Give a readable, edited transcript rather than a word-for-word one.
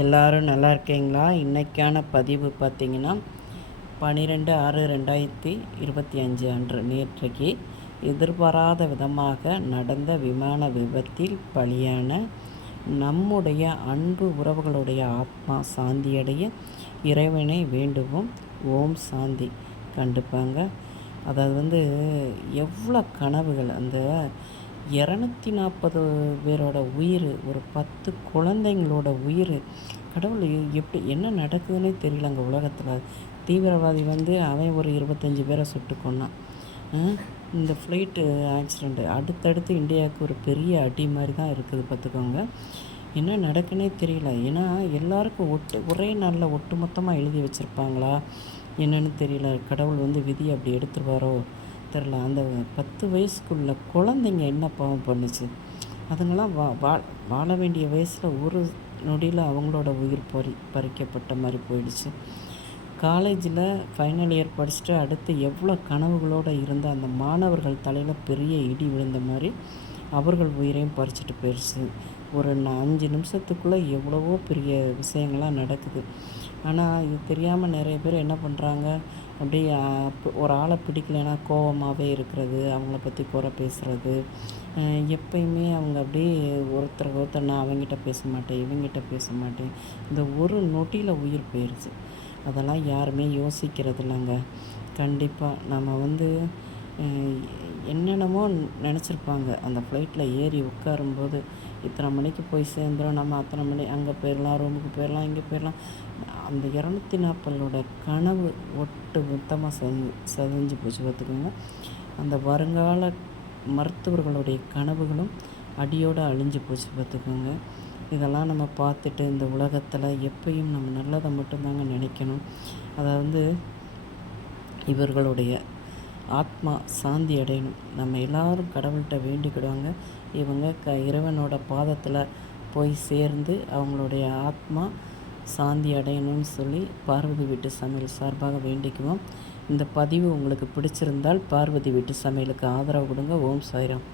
எல்லோரும் நல்லா இருக்கீங்களா? இன்றைக்கான பதிவு பார்த்திங்கன்னா 12/6/2025 அன்று நேற்றைக்கு எதிர்பாராத விதமாக நடந்த விமான விபத்தில் பலியான நம்முடைய அன்பு உறவுகளுடைய ஆத்மா சாந்தியடைய இறைவனை வேண்டுவோம். ஓம் சாந்தி. கண்டிப்பாங்க. அதாவது எவ்வளோ கனவுகள், அந்த 240 பேரோட உயிர், ஒரு 10 குழந்தைங்களோட உயிர், கடவுள் எப்படி என்ன நடக்குதுன்னே தெரியல. அங்கே உலகத்தில் தீவிரவாதி அவன் ஒரு 25 பேரை சுட்டு கொன்னான். இந்த ஃப்ளைட்டு ஆக்சிடெண்ட்டு அடுத்தடுத்து இந்தியாவுக்கு ஒரு பெரிய அடி மாதிரி தான் இருக்குது, பார்த்துக்கோங்க. என்ன நடக்குன்னே தெரியல. ஏன்னா எல்லாருக்கும் ஒரே நாளில் ஒட்டுமொத்தமாக எழுதி வச்சுருப்பாங்களா என்னன்னு தெரியல. கடவுள் விதி அப்படி எடுத்துருவாரோ தெரில. அந்த 10 வயசுக்குள்ள குழந்தைங்க என்ன பாவம் பண்ணுச்சு? அதுங்கெல்லாம் வாழ வேண்டிய வயசில் ஒரு நொடியில் அவங்களோட உயிர் பறிக்கப்பட்ட மாதிரி போயிடுச்சு. காலேஜில் ஃபைனல் இயர் படிச்சுட்டு அடுத்து எவ்வளோ கனவுகளோடு இருந்த அந்த மாணவர்கள் தலையில் பெரிய இடி விழுந்த மாதிரி அவர்கள் உயிரையும் பறிச்சுட்டு போயிடுச்சு. ஒரு 5 நிமிஷத்துக்குள்ளே எவ்வளவோ பெரிய விஷயங்கள்லாம் நடக்குது. ஆனால் இது தெரியாமல் நிறைய பேர் என்ன பண்ணுறாங்க, அப்படியே ஒரு ஆளை பிடிக்கலைன்னா கோவமாகவே இருக்கிறது, அவங்கள பற்றி குறை பேசுகிறது. எப்பயுமே அவங்க அப்படியே ஒருத்தர் நான் அவங்ககிட்ட பேச மாட்டேன், இவங்ககிட்ட பேச மாட்டேன். இந்த ஒரு நொடியில் உயிர் போயிடுச்சு. அதெல்லாம் யாருமே யோசிக்கிறது இல்லைங்க. கண்டிப்பாக நம்ம என்னென்னமோ நினச்சிருப்பாங்க. அந்த ஃப்ளைட்டில் ஏறி உட்காரும்போது இத்தனை மணிக்கு போய் சேர்ந்துடும், நம்ம அத்தனை மணி அங்கே போயிடலாம், ரூமுக்கு போயிடலாம், இங்கே போயிடலாம். அந்த 240 கனவு ஒட்டு மொத்தமாக செதஞ்சு போச்சு, பார்த்துக்கோங்க. அந்த வருங்கால மருத்துவர்களுடைய கனவுகளும் அடியோடு அழிஞ்சு போச்சு, பார்த்துக்கோங்க. இதெல்லாம் நம்ம பார்த்துட்டு இந்த உலகத்தில் எப்பயும் நம்ம நல்லதை மட்டும்தாங்க நினைக்கணும். அதாவது இவர்களுடைய ஆத்மா சாந்தி அடையணும். நம்ம எல்லோரும் கடவுள்கிட்ட வேண்டிக்கிடுவாங்க. இவங்க இறைவனோட பாதத்தில் போய் சேர்ந்து அவங்களுடைய ஆத்மா சாந்தி அடையணும்னு சொல்லி பார்வதி வீட்டு சமையல் சார்பாக வேண்டிக்குவோம். இந்த பதிவு உங்களுக்கு பிடிச்சிருந்தால் பார்வதி வீட்டு சமையலுக்கு ஆதரவு கொடுங்க. ஓம் சாய்ராம்.